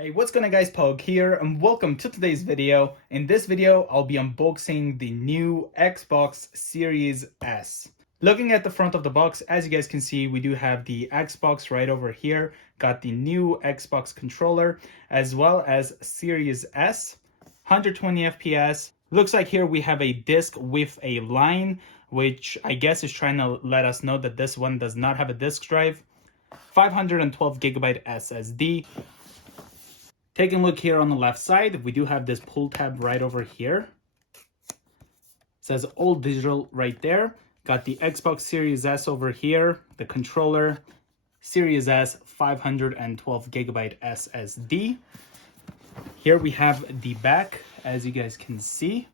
Hey, what's going on guys, Pog here, and welcome to today's video. In this video, I'll be unboxing the new Xbox Series S. Looking at the front of the box, as you guys can see, we do have the Xbox right over here, got the new Xbox controller, as well as Series S, 120 FPS. Looks like here we have a disc with a line, which I guess is trying to let us know that this one does not have a disk drive. 512GB SSD. Taking a look here on the left side, we do have this pull tab right over here. It says all digital right there. Got the Xbox Series S over here, the controller, Series S 512GB SSD. Here we have the back, as you guys can see.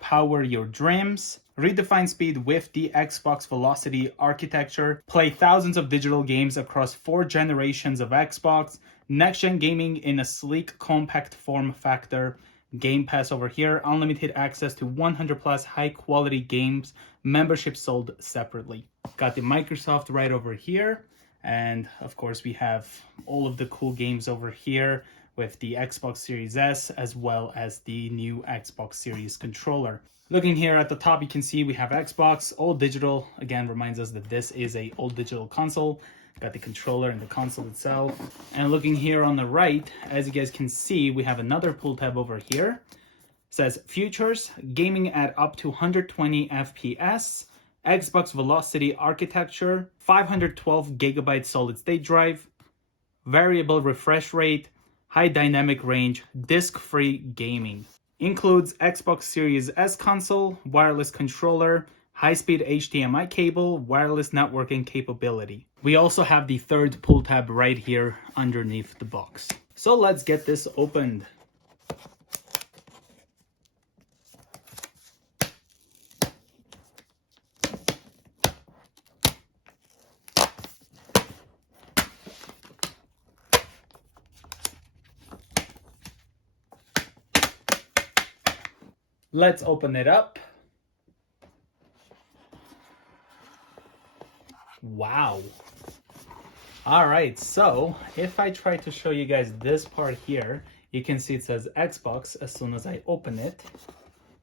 Power your dreams. Redefine speed with the Xbox Velocity architecture. Play thousands of digital games across 4 generations of Xbox. Next-gen gaming in a sleek, compact form factor. Game Pass over here. Unlimited access to 100 plus high-quality games. Membership sold separately. Got the Microsoft right over here. And of course, we have all of the cool games over here with the Xbox Series S, as well as the new Xbox Series controller. Looking here at the top, you can see we have Xbox, all digital. Again, reminds us that this is a all digital console. Got the controller and the console itself. And looking here on the right, as you guys can see, we have another pull tab over here. It says Futures, gaming at up to 120 FPS, Xbox Velocity architecture, 512GB solid state drive, variable refresh rate, high dynamic range, disc-free gaming. Includes Xbox Series S console, wireless controller, high-speed HDMI cable, wireless networking capability. We also have the third pull tab right here underneath the box. So let's get this opened. Let's open it up. Wow. All right, so if I try to show you guys this part here, you can see it says Xbox as soon as I open it.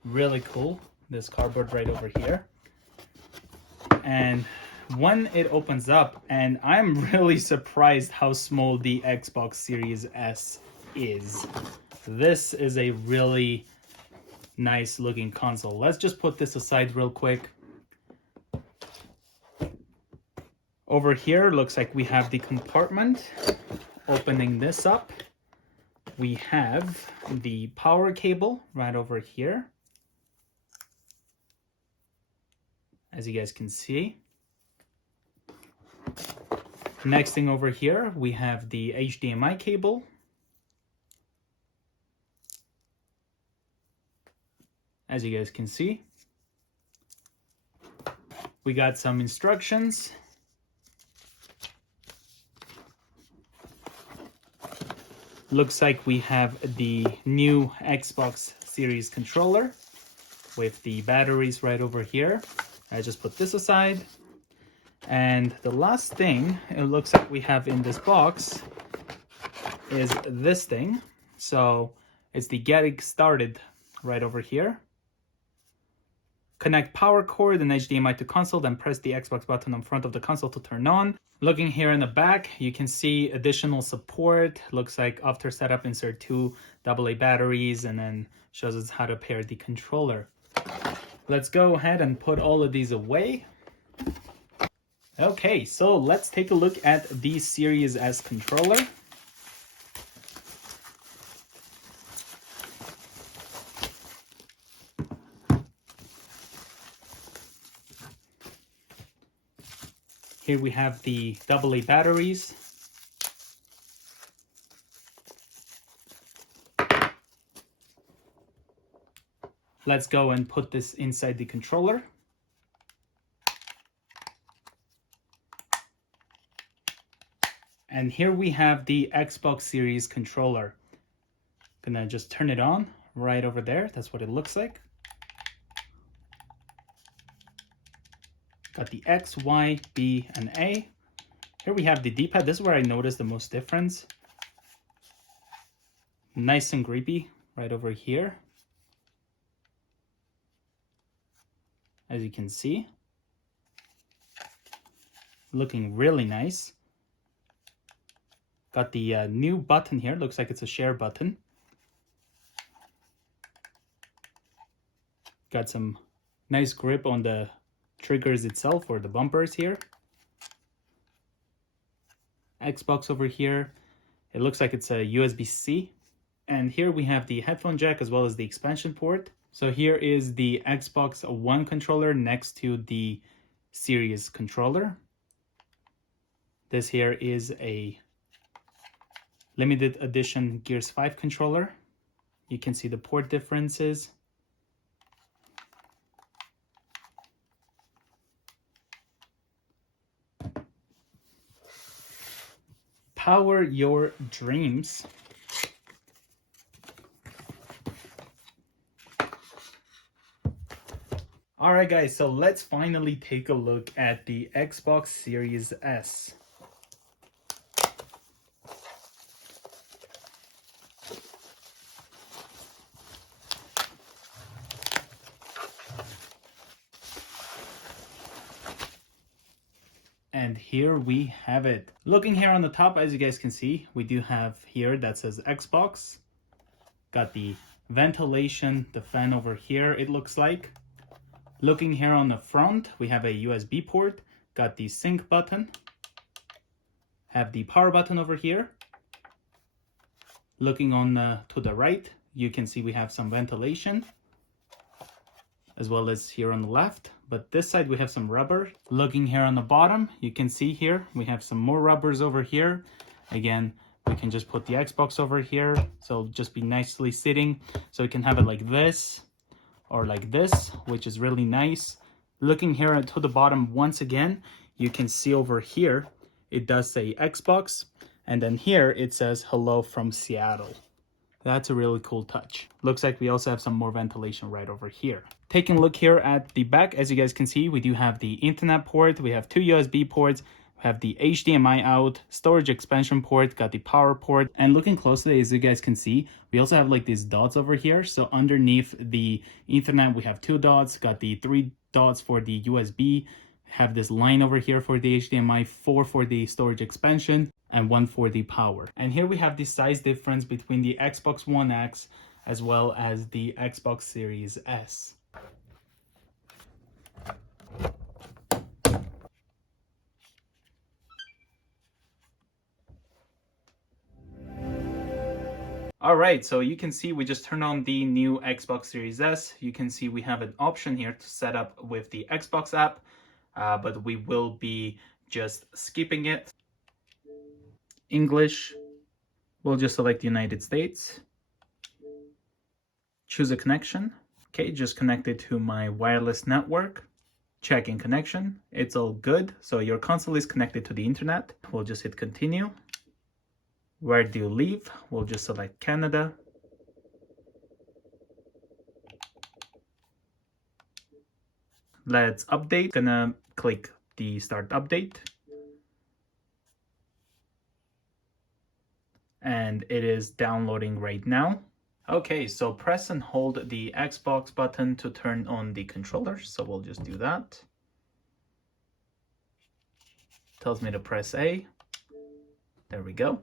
Really cool, this cardboard right over here. And when it opens up, and I'm really surprised how small the Xbox Series S is. This is a really nice looking console. Let's just put this aside real quick. Over here, looks like we have the compartment. Opening this up, we have the power cable right over here. As you guys can see. Next thing over here, we have the HDMI cable. As you guys can see, we got some instructions. Looks like we have the new Xbox Series controller with the batteries right over here. I just put this aside. And the last thing it looks like we have in this box is this thing. So it's the getting started right over here. Connect power cord and HDMI to console, then press the Xbox button on front of the console to turn on. Looking here in the back, you can see additional support. Looks like after setup, insert 2 AA batteries, and then shows us how to pair the controller. Let's go ahead and put all of these away. Okay, so let's take a look at the Series S controller. Here we have the AA batteries. Let's go and put this inside the controller. And here we have the Xbox Series controller. Gonna just turn it on right over there. That's what it looks like. Got the X, Y, B, and A. Here we have the D-pad. This is where I noticed the most difference. Nice and grippy right over here, as you can see. Looking really nice. Got the new button here, looks like it's a share button. Got some nice grip on the triggers itself, or the bumpers here. Xbox over here, it looks like it's a USB-C. And here we have the headphone jack as well as the expansion port. So here is the Xbox One controller next to the Series controller. This here is a limited edition Gears 5 controller. You can see the port differences. Power your dreams. Alright guys, so let's finally take a look at the Xbox Series S. And here we have it. Looking here on the top, as you guys can see, we do have here that says Xbox. Got the ventilation, the fan over here, it looks like. Looking here on the front, we have a USB port. Got the sync button. Have the power button over here. Looking on to the right, you can see we have some ventilation, as well as here on the left. But this side we have some rubber. Looking here on the bottom, you can see here we have some more rubbers over here. Again, we can just put the Xbox over here, so it'll just be nicely sitting. So we can have it like this or like this, which is really nice. Looking here to the bottom once again, you can see over here it does say Xbox, and then here it says hello from Seattle. That's a really cool touch. Looks like we also have some more ventilation right over here. Taking a look here at the back, as you guys can see, we do have the Ethernet port, we have two USB ports, we have the HDMI out, storage expansion port, got the power port, and looking closely, as you guys can see, we also have like these dots over here. So underneath the Ethernet, we have two dots, got the 3 dots for the USB, have this line over here for the HDMI, 4 for the storage expansion, and 1 for the power. And here we have the size difference between the Xbox One X as well as the Xbox Series S. All right, so you can see we just turned on the new Xbox Series S. You can see we have an option here to set up with the Xbox app, but we will be just skipping it. English, we'll just select United States. Choose a connection. Okay, just connect it to my wireless network. Checking connection. It's all good. So your console is connected to the internet. We'll just hit continue. Where do you live? We'll just select Canada. Let's update. Gonna click the start update. And it is downloading right now. Okay, so press and hold the Xbox button to turn on the controller. So we'll just do that. Tells me to press A. There we go.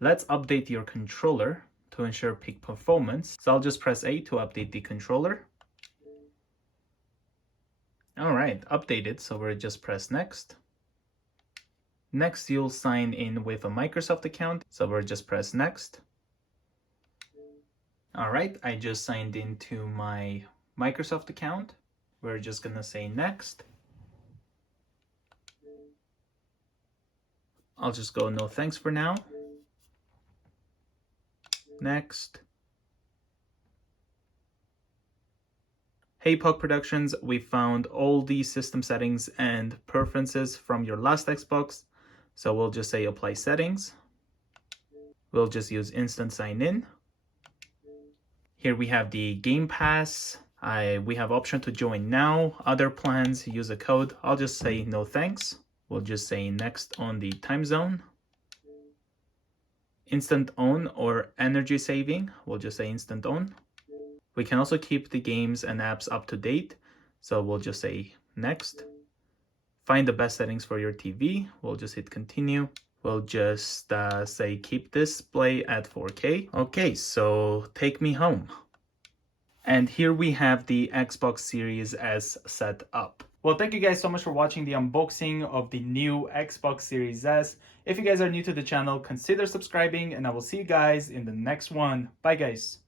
Let's update your controller to ensure peak performance. So I'll just press A to update the controller. All right, updated. So we'll just press next. Next, you'll sign in with a Microsoft account. So we'll just press next. All right, I just signed into my Microsoft account. We're just gonna say next. I'll just go no thanks for now. Next. Hey POGProductionz, we found all the system settings and preferences from your last Xbox. So we'll just say apply settings. We'll just use instant sign in. Here we have the Game Pass. We have option to join now. Other plans, use a code. I'll just say no thanks. We'll just say next on the time zone. instant on or energy saving. We'll just say instant on. We can also keep the games and apps up to date. So we'll just say next. Find the best settings for your TV. We'll just hit continue. We'll just say keep display at 4K. Okay, so take me home. And here we have the Xbox Series S set up. Well, thank you guys so much for watching the unboxing of the new Xbox Series S. If you guys are new to the channel, consider subscribing, and I will see you guys in the next one. Bye guys.